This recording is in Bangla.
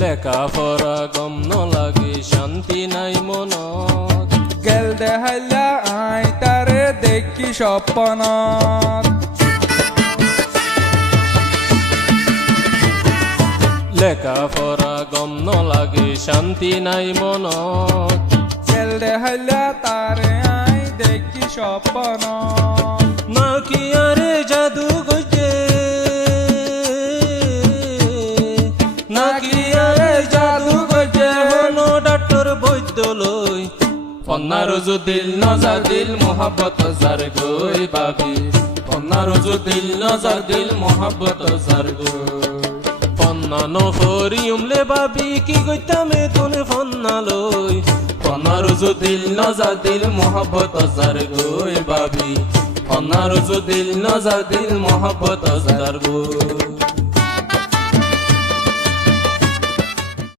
লেখা পড়া গম নলাগে শান্তি নাই মনত গেল দেহাইলা আই তারে দেখি স্বপ্নত লেখা পড়া গম নলাগে শান্তি নাই মনত গেল দেহাইলা তারে আই দেখি স্বপ্নত নাকি আরে জাদু গইতে নাকি আরে জাদু গইতে হনো ডাক্তার বৈদ্য লই ফন্নার দিল নজা দিল মোহাব্বত জার গই বাবি ফন্নার দিল নজা দিল মোহাব্বত জার গই ফন্না নফরিউম লে বাবি কি গইতামে তুনে ফন্না লই ফন্নার দিল নজা দিল মোহাব্বত জার গই বাবি ফন্নার দিল নজা দিল মোহাব্বত জার গই